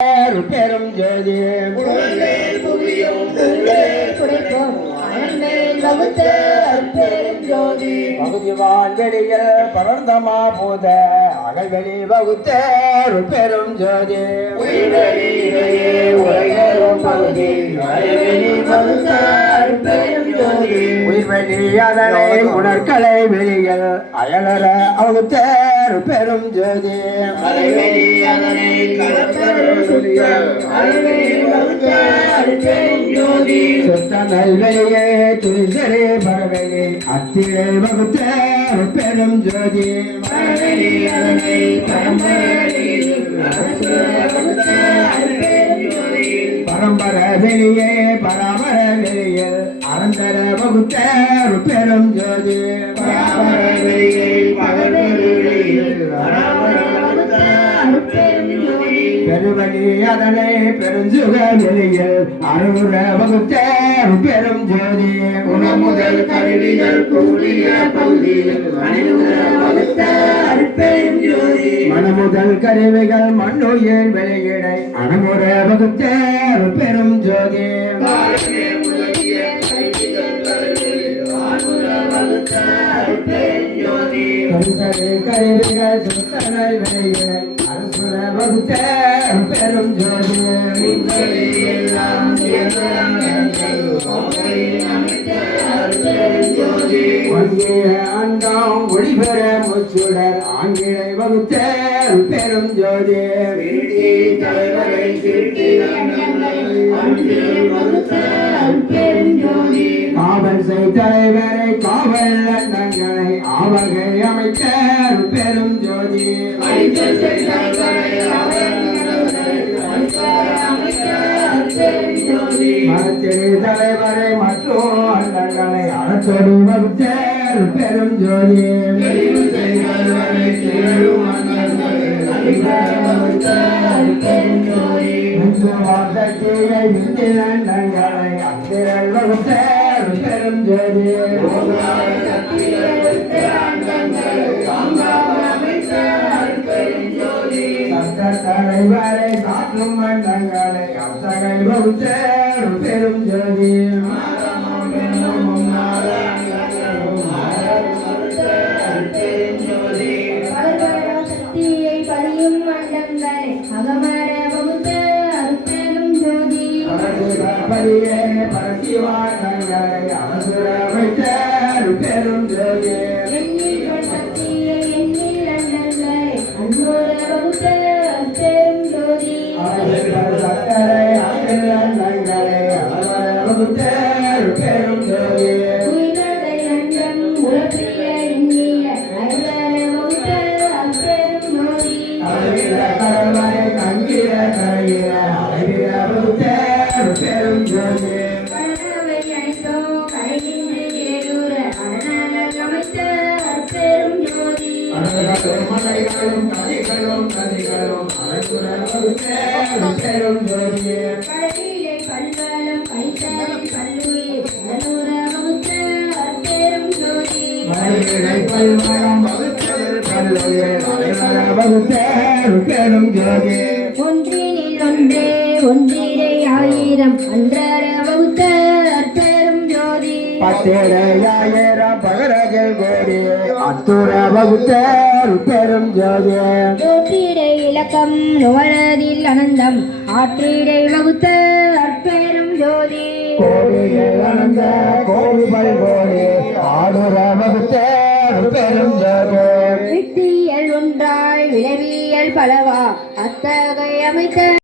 பெரும் ஜோதி பகுதிவான் வெளியில் பரந்தமா போத அகல்வெளி வகுத்த பெரும் ஜோதி உயிர்வெளி அதனை உணர்கலை வெளியில் அயலற அவுத்த பெரும் ஜோதி நல்வெளியே துணிசரே பரவெளி அத்திரை வகுத்த பெரும் ஜோதி பரம்பர வெளியே பராமர வெளியில் அனந்தர வகுத்த பெரும் ஜோதி பெருவழி அதனை பெருஞ்சுக வெளியில் அருகுற வகுத்த பெரும் ஜோதி முதல் கருவிகள் கூடிய பகுதியில் மனமுதல் கருவிகள் மண்ணுயிர் வெளியிடை அணமுற வகுத்த பெரும் ஜோதி கருவிகள் சுத்தனை வெளியிடை அரசுர வகுத்த பெரும் ஜோதி அண்டம் ஒளிபெற முச்சுடர் ஆங்கிலை வகுத்த பெரும் ஜோதி காவல் செய் தலைவரை காவல் அண்டங்களை ஆவகை அமைத்த பெரும் ஜோதி மரத்திலே தலைவரை மற்றும் அண்டங்களை அறத்தொடு வகுத்த பெரும் ஜோதி அண்டங்களை அத்திரல் வகுத்த பெரும் ஜோதி தலைவரை காற்றும் மண்டங்களை அத்தகை வகுத்த பெரும் ஜோதி பலியும் மண்டங்களை அகமர வகுத்த பெரும் ஜோதி பரசிவாண்டங்களை அவசர வைத்த பெரும் ஜோதி ஒன்றினில் ஒன்றே ஒன்றிரை ஆயிரம் அன்றர வகுத்த பெரும் ஜோதி பத்தேராயிரம் பகரகள் கோடி அத்துர வகுத்த பெரும் ஜோதி நூற்றிடை இலக்கம் நுவரதில் அனந்தம் ஆற்றிடை வகுத்த பெரும் ஜோதி கோடிகள் அனந்த கோடி பல்கோடி ஆடுர வகுத்த பெரும் ஜோதி விட்டியல் ஒன்றாய் விளைவியல் பலவா அத்தகை அமைத்த